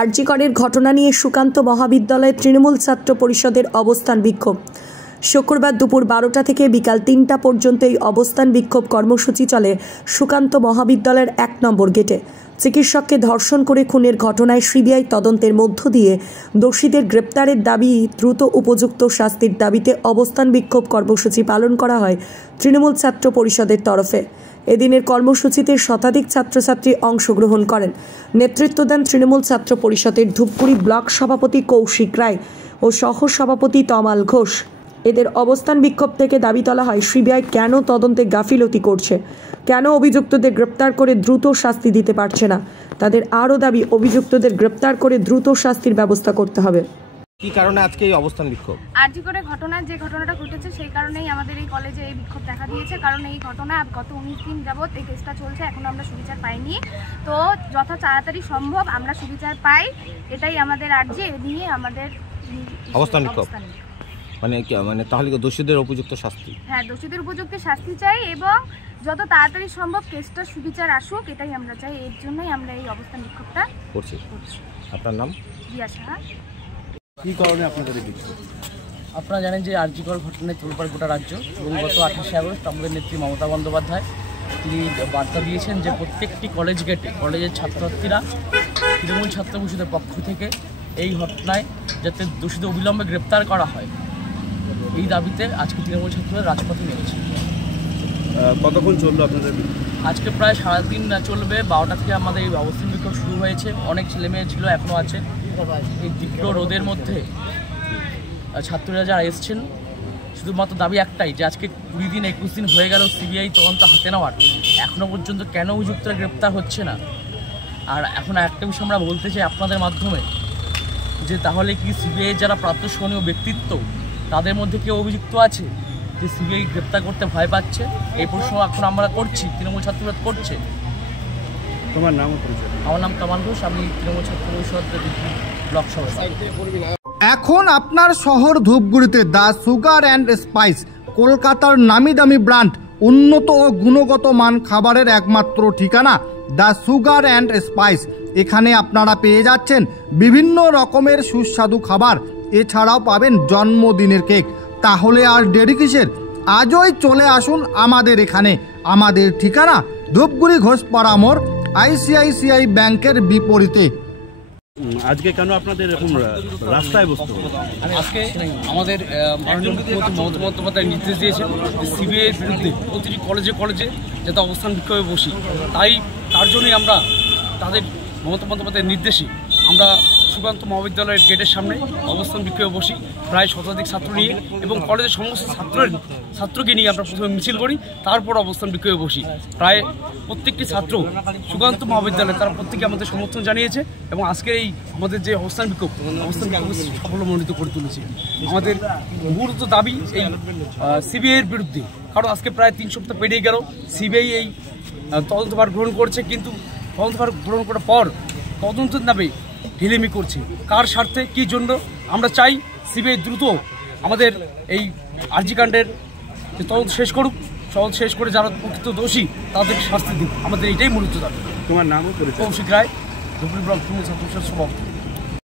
আরজি করের ঘটনা নিয়ে সুকান্ত মহাবিদ্যালয়ে তৃণমূল ছাত্র পরিষদের অবস্থান বিক্ষোভ। শুক্রবার দুপুর 12টা থেকে বিকাল 3টা পর্যন্ত এই অবস্থান বিক্ষোভ কর্মসূচি চলে সুকান্ত মহাবিদ্যালয়ের 1 নম্বর গেটে। চিকিৎসককে ধর্ষণ করে খুনের ঘটনায় সিবিআই তদন্তের মধ্য দিয়ে দোষীদের গ্রেপ্তারের দাবি, দ্রুত উপযুক্ত শাস্তির দাবিতে অবস্থান বিক্ষোভ কর্মসূচি পালন করা হয় তৃণমূল ছাত্র পরিষদের তরফে। এদিনের কর্মসূচিতে শতাধিক ছাত্রছাত্রী অংশগ্রহণ করেন। নেতৃত্ব দেন তৃণমূল ছাত্র পরিষদের ধূপগুড়ি ব্লক সভাপতি কৌশিক রায় ও সহ সভাপতি তমাল ঘোষ। এদের অবস্থান বিক্ষোভ থেকে দাবি তোলা হয়, সিবিআই কেন তদন্তে গাফিলতি করছে, কেন অভিযুক্তদের গ্রেপ্তার করে দ্রুত শাস্তি দিতে পারছে না। তাদের আরও দাবি, অভিযুক্তদের গ্রেপ্তার করে দ্রুত শাস্তির ব্যবস্থা করতে হবে। কি কারণে আজকে এই অবস্থান বিক্ষোভ? আরজি করে যে ঘটনাটা ঘটেছে সেই কারণেই আমাদের এই কলেজে এই বিক্ষোভ দেখা দিয়েছে। কারণ এই ঘটনা গত 19 দিন যাবৎ এই কেসটা চলছে, এখনো আমরা সুবিচার পাইনি। তো যত তাড়াতাড়ি সম্ভব আমরা সুবিচার পাই, এটাই আমাদের আরজি। এ নিয়ে আমাদের অবস্থান বিক্ষোভ মানে তাহলে দোষীদের উপযুক্ত শাস্তি। হ্যাঁ, দোষীদের উপযুক্ত শাস্তি চাই এবং যত তাড়াতাড়ি সম্ভব কেসটা সুবিচার আসুক, এটাই আমরা চাই। এর জন্যই আমরা এই অবস্থান বিক্ষোভটা করছি। আপনার নাম? রিয়া সাহা। কী কারণে আপনাদের এই বিক্ষোভ? আপনারা জানেন যে আরজি কর ঘটনায় তোলপাড় গোটা রাজ্য এবং গত 28শে আগস্ট আমাদের নেত্রী মমতা বন্দ্যোপাধ্যায় তিনি বার্তা দিয়েছেন যে প্রত্যেকটি কলেজ গেটে কলেজের ছাত্রছাত্রীরা তৃণমূল ছাত্র পরিষদের পক্ষ থেকে এই ঘটনায় যাতে দোষীদের অবিলম্বে গ্রেপ্তার করা হয়, এই দাবিতে আজকে তৃণমূল ছাত্ররা রাজপথে নেমেছে। কতক্ষণ চললো আপনাদের? আজকে প্রায় 3.5 চলবে। 12টা থেকে আমাদের এই অবস্থান বিক্ষোভ শুরু হয়েছে। অনেক ছেলেমেয়ে ছিল, এখনও আছে। এই তীব্র রোদের মধ্যে ছাত্ররা যারা এসছেন, শুধুমাত্র দাবি একটাই যে আজকে 20 দিন 21 দিন হয়ে গেল সিবিআই তদন্ত হাতে নেওয়ার, এখনও পর্যন্ত কেন অভিযুক্তরা গ্রেপ্তার হচ্ছে না। আর এখন একটা বিষয় আমরা বলতে চাই আপনাদের মাধ্যমে, যে তাহলে কি সিবিআই যারা প্রাতঃস্মরণীয় ব্যক্তিত্ব তাদের মধ্যে কেউ অভিযুক্ত আছে যে সিবিআই গ্রেপ্তার করতে ভয় পাচ্ছে? এই প্রশ্ন এখন আমরা করছি, তৃণমূল ছাত্র করছে। তোমার নাম? আমার নাম তমাল ঘোষ, আমি তৃণমূল ছাত্র পরিষদ ব্লক সভাপতি। এখন আপনার শহর ধূপগুড়িতে দ্য সুগার অ্যান্ড স্পাইস, কলকাতার নামি দামি ব্র্যান্ড, উন্নত ও গুণগত মান খাবারের একমাত্র ঠিকানা দ্য সুগার অ্যান্ড স্পাইস। এখানে আপনারা পেয়ে যাচ্ছেন বিভিন্ন রকমের সুস্বাদু খাবার, এছাড়াও পাবেন জন্মদিনের কেক। তাহলে আর দেরি কিসের? আজই চলে আসুন আমাদের এখানে। আমাদের ঠিকানা ধূপগুড়ি ঘোষপাড়া মোড়, ICICI ব্যাংকের বিপরীতে। আজকে কেন আপনাদের এরকম রাস্তায় বসতে হবে? আজকে আমাদের মাননীয় মুখ্যমন্ত্রী মমতা বন্দ্যোপাধ্যায় নির্দেশ দিয়েছেন যে সিবিআইয়ের বিরুদ্ধে প্রতিটি কলেজে যাতে অবস্থান বিক্ষোভে বসি। তার জন্যই আমরা তাদের মমতা বন্দ্যোপাধ্যায়ের নির্দেশে আমরা সুকান্ত মহাবিদ্যালয়ের গেটের সামনে অবস্থান বিক্ষোভে বসি, প্রায় শতাধিক ছাত্র নিয়ে, এবং কলেজের সমস্ত ছাত্রকে নিয়ে আমরা প্রথমে মিছিল করি, তারপর অবস্থান বিক্ষোভে বসি। প্রায় প্রত্যেকটি ছাত্র সুকান্ত মহাবিদ্যালয়ে তারা প্রত্যেকে আমাদের সমর্থন জানিয়েছে এবং আজকে এই আমাদের যে অবস্থান বিক্ষোভ সাফল্যমণ্ডিত করে তুলেছে। আমাদের মূলত দাবি এই সিবিআইয়ের বিরুদ্ধে, কারণ আজকে প্রায় 3 সপ্তাহ পেরিয়ে গেল সিবিআই এই তদন্তভার গ্রহণ করছে, কিন্তু তদন্তভার গ্রহণ করার পর তদন্তের নামে ঢিলেমি করছে। কার স্বার্থে, কী জন্য? আমরা চাই সিবিআই দ্রুত আমাদের এই আরজি কাণ্ডের তদন্ত শেষ করুক, তদন্ত শেষ করে যারা প্রকৃত দোষী তাদের শাস্তি দিক। আমাদের এইটাই মূলত দাবি। তোমার নামও? কৌশিক রায়, ধূপগুড়ি ব্লক তৃণমূল ছাত্র পরিষদ সভাপতি।